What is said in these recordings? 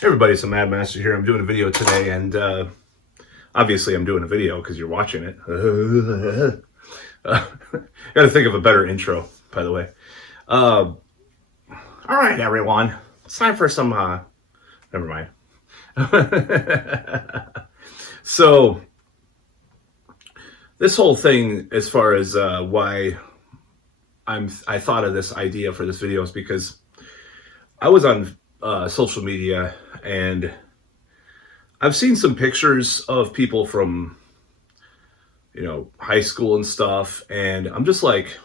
Hey everybody, it's the Mad Master here. I'm doing a video today, and obviously I'm doing a video because you're watching it. Got to think of a better intro, by the way. All right, everyone. It's time for some, never mind. So, this whole thing, as far as why I thought of this idea for this video is because I was on social media and I've seen some pictures of people from, high school and stuff, and I'm just like,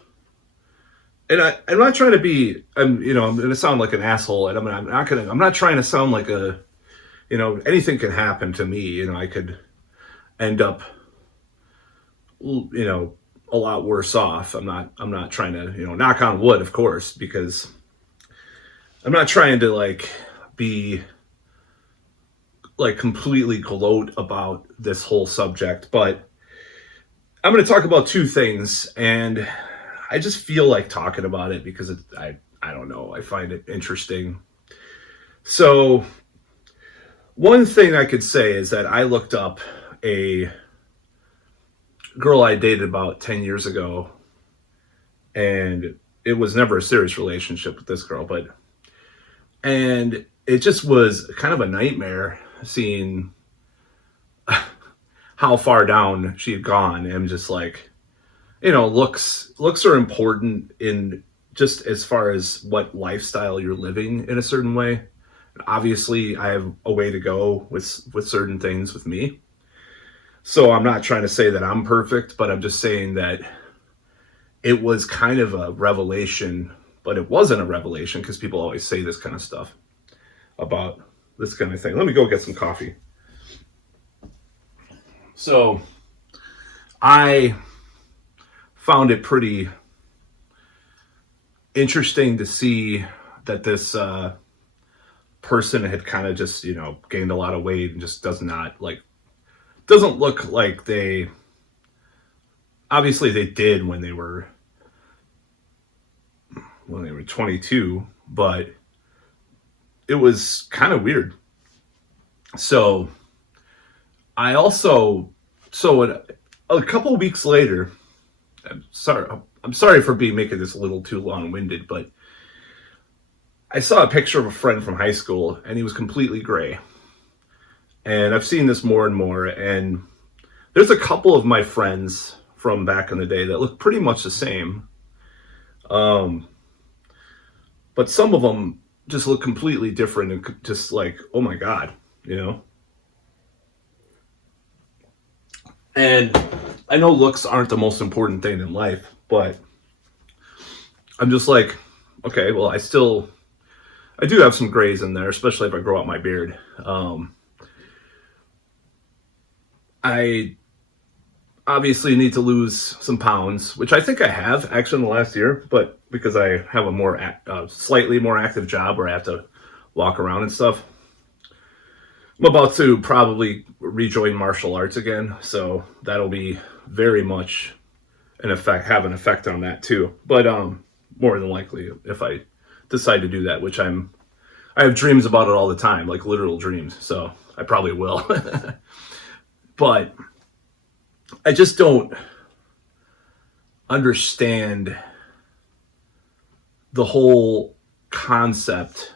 and I'm not trying to be, I'm going to sound like an asshole, and I'm not trying to sound like anything can happen to me. I could end up, a lot worse off. I'm not trying to, knock on wood, of course, because I'm not trying to be completely gloat about this whole subject, but I'm going to talk about two things, and I just feel like talking about it because I don't know, I find it interesting. So one thing I could say is that I looked up a girl I dated about 10 years ago, and it was never a serious relationship with this girl, and it just was kind of a nightmare seeing how far down she had gone. And just looks are important in just as far as what lifestyle you're living in a certain way. Obviously, I have a way to go with certain things with me. So I'm not trying to say that I'm perfect, but I'm just saying that it was kind of a revelation, but it wasn't a revelation because people always say this kind of stuff about this kind of thing. Let me go get some coffee. So I found it pretty interesting to see that this person had kind of just, gained a lot of weight and just doesn't look like they, obviously they did when they were 22, but it was kind of weird. So I also, a couple of weeks later, I'm sorry for making this a little too long-winded, but I saw a picture of a friend from high school, and he was completely gray. And I've seen this more and more, and there's a couple of my friends from back in the day that look pretty much the same. But some of them just look completely different, and just like, oh my God, And I know looks aren't the most important thing in life, but I'm just like, okay, well, I do have some grays in there, especially if I grow out my beard. I obviously need to lose some pounds, which I think I have actually in the last year, but because I have a slightly more active job where I have to walk around and stuff. I'm about to probably rejoin martial arts again, so that'll be very much have an effect on that too. But more than likely, if I decide to do that, which I have dreams about it all the time, like literal dreams, so I probably will. But I just don't understand the whole concept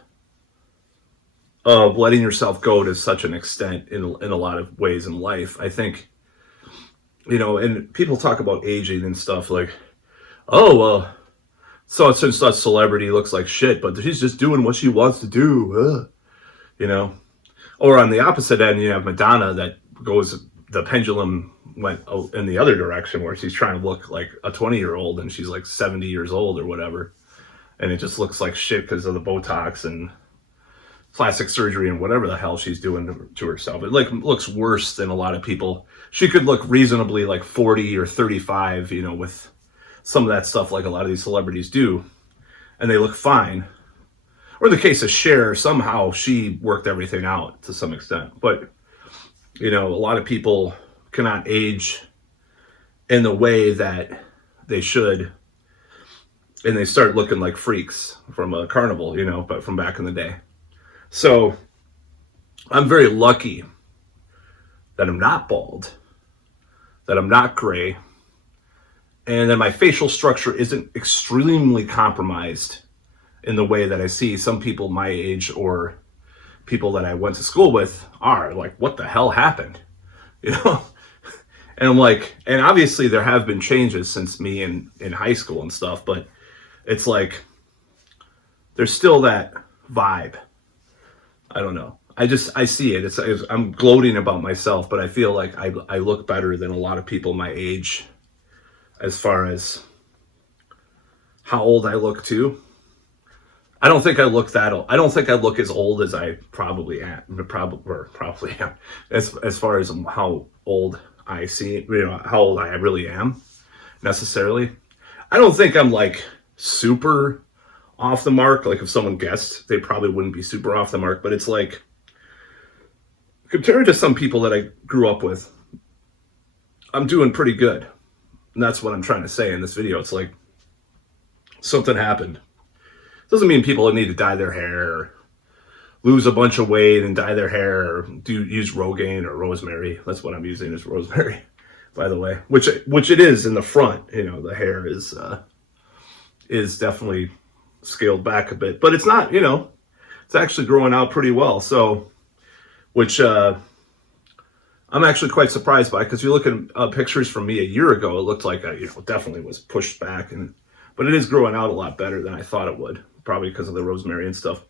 of letting yourself go to such an extent in a lot of ways in life. I think, and people talk about aging and stuff like, oh, well, such and such celebrity looks like shit, but she's just doing what she wants to do, Or on the opposite end, you have Madonna that the pendulum went in the other direction where she's trying to look like a 20-year-old and she's like 70 years old or whatever. And it just looks like shit because of the Botox and plastic surgery and whatever the hell she's doing to herself. It looks worse than a lot of people. She could look reasonably like 40 or 35, with some of that stuff like a lot of these celebrities do, and they look fine. Or in the case of Cher, somehow she worked everything out to some extent. But, a lot of people cannot age in the way that they should, and they start looking like freaks from a carnival, but from back in the day. So I'm very lucky that I'm not bald, that I'm not gray, and that my facial structure isn't extremely compromised in the way that I see some people my age or people that I went to school with are. Like, what the hell happened? You know? And I'm like, and obviously there have been changes since me in high school and stuff, but it's like, there's still that vibe. I don't know. I see it. I'm gloating about myself, but I feel like I look better than a lot of people my age as far as how old I look too. I don't think I look that old. I don't think I look as old as I probably am. Probably am. As far as how old I see, how old I really am necessarily. I don't think I'm like super off the mark. Like if someone guessed, they probably wouldn't be super off the mark. But it's like, compared to some people that I grew up with, I'm doing pretty good. And that's what I'm trying to say in this video. It's like something happened. Doesn't mean people need to dye their hair or lose a bunch of weight and dye their hair or use Rogaine or rosemary. That's what I'm using, is rosemary, by the way. Which it is in the front. The hair is definitely scaled back a bit, but it's not. It's actually growing out pretty well. So, which I'm actually quite surprised by, because you look at pictures from me a year ago, it looked like I definitely was pushed back, but it is growing out a lot better than I thought it would. Probably because of the rosemary and stuff.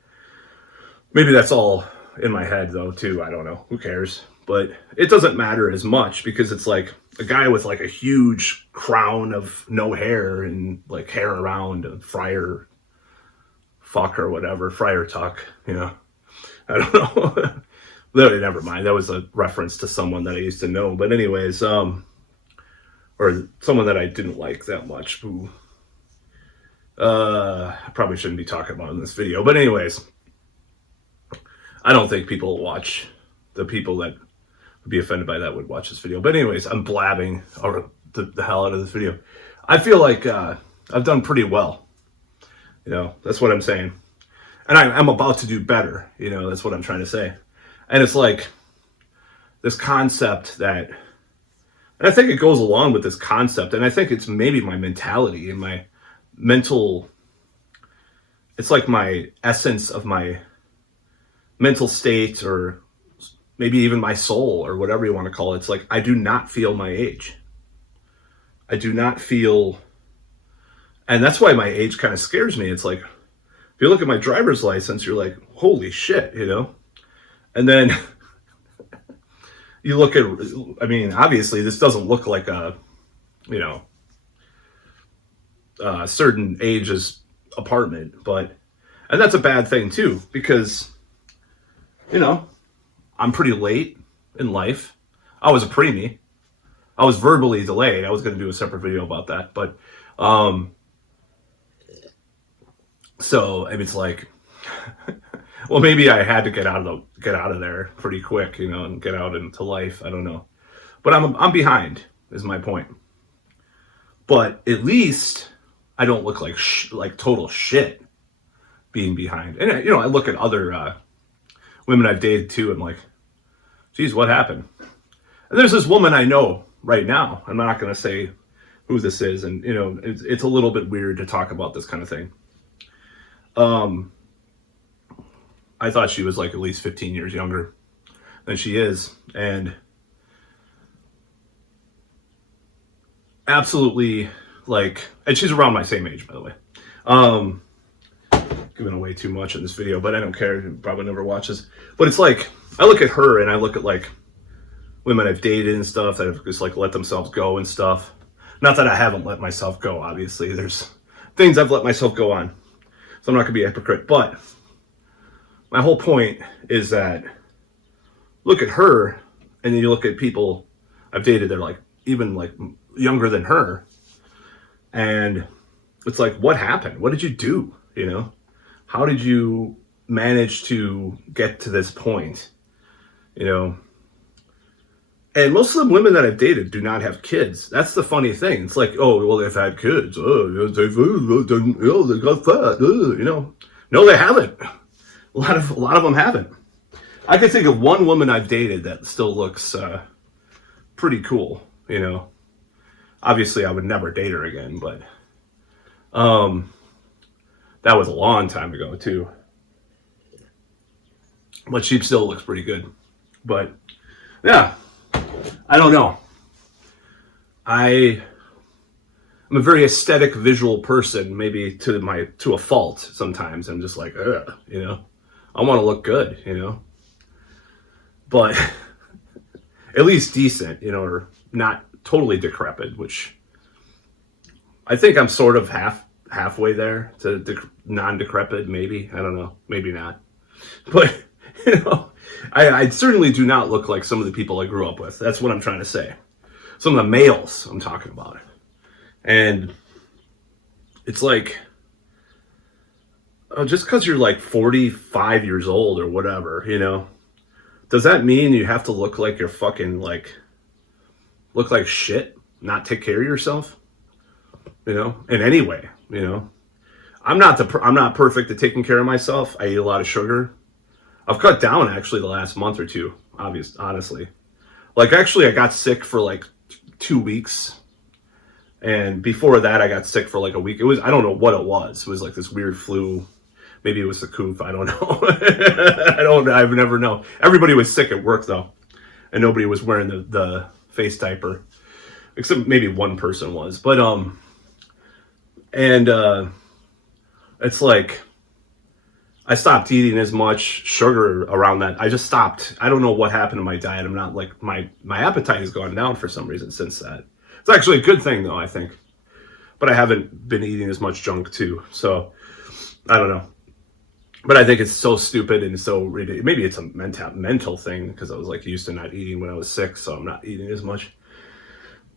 Maybe that's all in my head though too. I don't know. Who cares? But it doesn't matter as much, because it's like a guy with like a huge crown of no hair and like hair around a friar fuck or whatever, friar tuck, I don't know. Never mind. That was a reference to someone that I used to know. But anyways, or someone that I didn't like that much, who I probably shouldn't be talking about in this video. But anyways, I don't think people watch, the people that would be offended by that would watch this video. But anyways, I'm blabbing the hell out of this video. I feel like I've done pretty well. That's what I'm saying. And I'm about to do better. That's what I'm trying to say. And it's like this concept that, and I think it goes along with this concept, and I think it's maybe my mentality and my mental, it's like my essence of my mental state, or maybe even my soul, or whatever you want to call it. It's like, I do not feel my age. I do not feel, and that's why my age kind of scares me. It's like, if you look at my driver's license, you're like, holy shit, and then you look at, obviously this doesn't look like a certain age's apartment, and that's a bad thing too, because I'm pretty late in life. I was a preemie. I was verbally delayed. I was going to do a separate video about that, but so it's like, well, maybe I had to get out of there pretty quick, and get out into life. I don't know, but I'm behind, is my point. But at least I don't look like total shit being behind. And I look at other women I've dated too, and like, geez, what happened? And there's this woman I know right now. I'm not going to say who this is, and it's a little bit weird to talk about this kind of thing. I thought she was like at least 15 years younger than she is, and absolutely and she's around my same age, by the way. Giving away too much in this video, but I don't care. Probably never watches. But it's like, I look at her and I look at like women I've dated and stuff that have just like let themselves go and stuff. Not that I haven't let myself go, obviously. There's things I've let myself go on, so I'm not gonna be a hypocrite. But my whole point is that, look at her, and then you look at people I've dated, they're like even like younger than her, and it's like, what happened? What did you do? How did you manage to get to this point? And most of the women that I've dated do not have kids. That's the funny thing. It's like, oh, well, they've had kids. Oh, they got fat. No, they haven't. A lot of them haven't. I can think of one woman I've dated that still looks pretty cool. You know, obviously I would never date her again, but that was a long time ago too. But she still looks pretty good. But yeah, I don't know. I'm a very aesthetic, visual person, maybe to a fault. Sometimes I'm just like, ugh, you know, I want to look good, you know, but at least decent, you know, or not totally decrepit, which I think I'm sort of halfway there to non-decrepit. Maybe, I don't know, maybe not, but you know, I certainly do not look like some of the people I grew up with. That's what I'm trying to say. Some of the males I'm talking about. And it's like, just because you're like 45 years old or whatever, you know, does that mean you have to look like you're fucking like, look like shit, not take care of yourself, you know, in any way, you know? I'm not perfect at taking care of myself. I eat a lot of sugar. I've cut down actually the last month or two, honestly. Like actually I got sick for like 2 weeks. And before that, I got sick for like a week. I don't know what it was. It was like this weird flu. Maybe it was the coof. I don't know. I've never known. Everybody was sick at work though. And nobody was wearing the face diaper. Except maybe one person was. But, it's like, I stopped eating as much sugar around that. I just stopped. I don't know what happened to my diet. I'm not like, my appetite has gone down for some reason since that. It's actually a good thing, though, I think. But I haven't been eating as much junk, too. So, I don't know. But I think it's so stupid and so ridiculous. Maybe it's a mental thing, because I was, like, used to not eating when I was sick, so I'm not eating as much.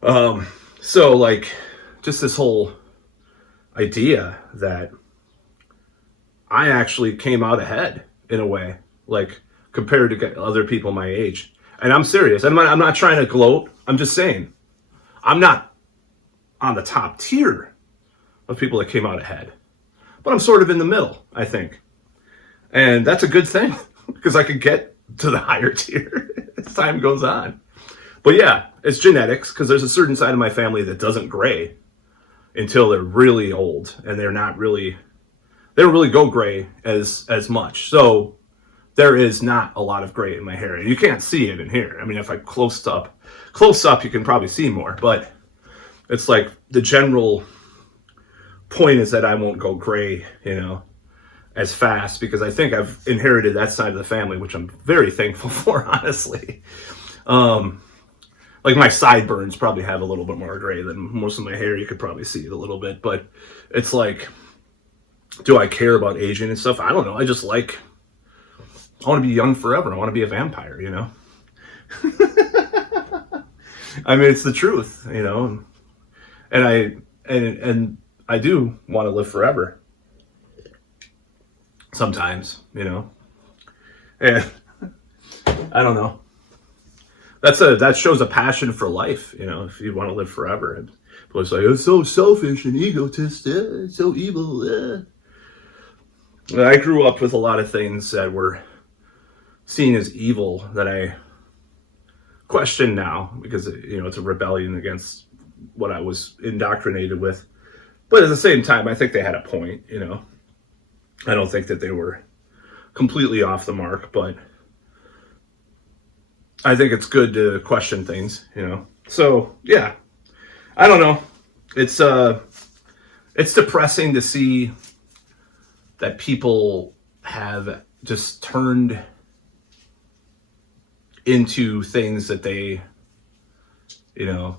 So, like, just this whole idea that I actually came out ahead, in a way, like, compared to other people my age. And I'm serious. I'm not trying to gloat. I'm just saying. I'm not on the top tier of people that came out ahead, but I'm sort of in the middle, I think. And that's a good thing because I could get to the higher tier as time goes on. But yeah, it's genetics because there's a certain side of my family that doesn't gray until they're really old and they don't really go gray as much. So there is not a lot of gray in my hair. And you can't see it in here. I mean, if I close up, you can probably see more. But it's like the general point is that I won't go gray, you know, as fast because I think I've inherited that side of the family, which I'm very thankful for, honestly. Like my sideburns probably have a little bit more gray than most of my hair. You could probably see it a little bit. But it's like, do I care about aging and stuff? I don't know. I want to be young forever. I want to be a vampire, you know? I mean, it's the truth, you know? And I do want to live forever. Sometimes, you know? And I don't know. That shows a passion for life, you know, if you want to live forever. And people say, it's so selfish and egotist, it's so evil. I grew up with a lot of things that were seen as evil that I question now because, you know, it's a rebellion against what I was indoctrinated with. But at the same time, I think they had a point, you know. I don't think that they were completely off the mark, but I think it's good to question things, you know. So, yeah. I don't know. It's depressing to see that people have just turned into things that they, you know,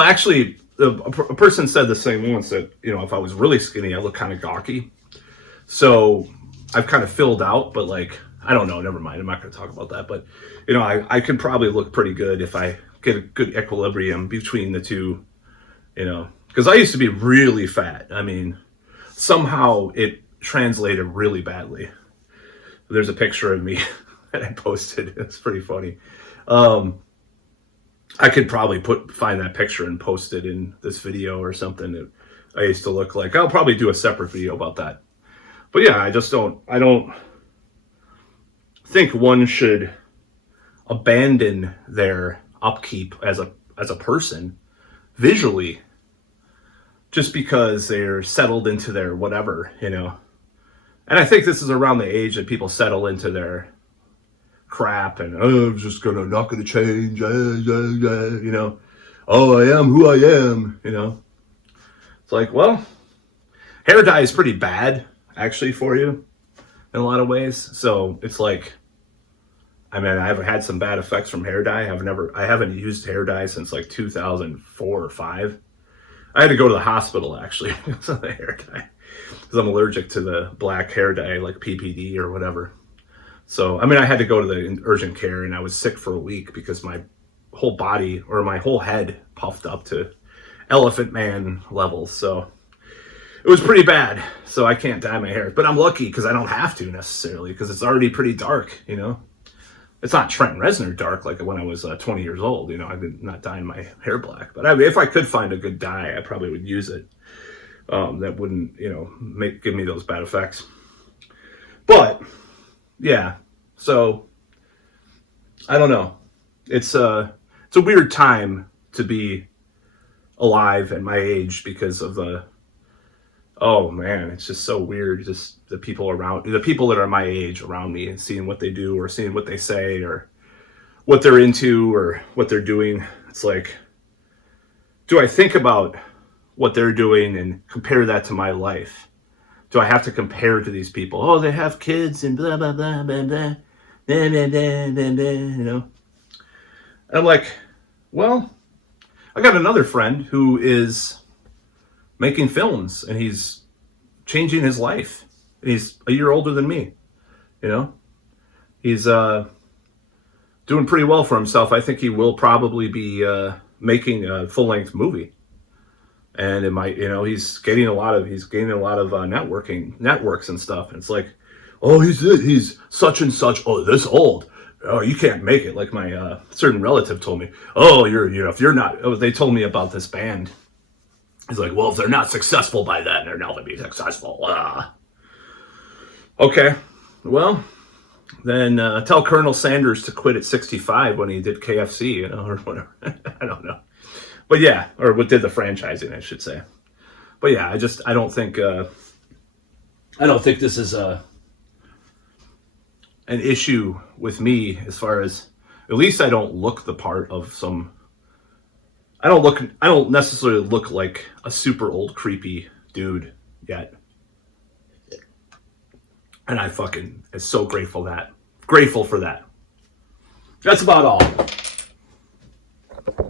actually a person said the same once that, you know, if I was really skinny, I look kind of gawky. So I've kind of filled out, but like, I don't know, never mind. I'm not going to talk about that, but you know, I could probably look pretty good if I get a good equilibrium between the two, you know, because I used to be really fat. I mean, somehow it translated really badly. There's a picture of me that I posted. It's pretty funny. I could probably find that picture and post it in this video or something that I used to look like. I'll probably do a separate video about that. But yeah, I don't think one should abandon their upkeep as a person visually just because they're settled into their whatever, you know. And I think this is around the age that people settle into their crap and I'm just not gonna change, you know. Oh, I am who I am, you know. It's like, well, hair dye is pretty bad actually for you in a lot of ways. So it's like, I mean, I've had some bad effects from hair dye. I haven't used hair dye since like 2004 or 5. I had to go to the hospital actually because of the hair dye, because I'm allergic to the black hair dye, like PPD or whatever. So, I mean, I had to go to the urgent care and I was sick for a week because my whole body or my whole head puffed up to elephant man levels. So it was pretty bad. So I can't dye my hair, but I'm lucky because I don't have to necessarily because it's already pretty dark, you know. It's not Trent Reznor dark like when I was 20 years old, you know. I did not dye my hair black, but if I could find a good dye, I probably would use it. That wouldn't, you know, give me those bad effects. But yeah, so I don't know. It's a weird time to be alive at my age because of oh man, it's just so weird. Just the people that are my age around me and seeing what they do or seeing what they say or what they're into or what they're doing. It's like, do I think about what they're doing and compare that to my life? Do I have to compare to these people? Oh, they have kids and blah, blah, blah, blah, blah, blah, blah, blah, blah, blah, you know? And I'm like, well, I got another friend who is making films and he's changing his life. And he's a year older than me, you know? He's doing pretty well for himself. I think he will probably be making a full-length movie. And it might, you know, he's gaining a lot of networks and stuff. And it's like, oh, he's such and such. Oh, this old. Oh, you can't make it. Like my certain relative told me. Oh, if you're not. Oh, they told me about this band. He's like, well, if they're not successful by then, they're not going to be successful. Okay, well, then tell Colonel Sanders to quit at 65 when he did KFC, you know, or whatever. I don't know. But yeah, or what did the franchising, I should say. But yeah, I don't think this is an issue with me as far as, at least I don't look the part of some, I don't necessarily look like a super old creepy dude yet. And I fucking am so grateful for that. That's about all.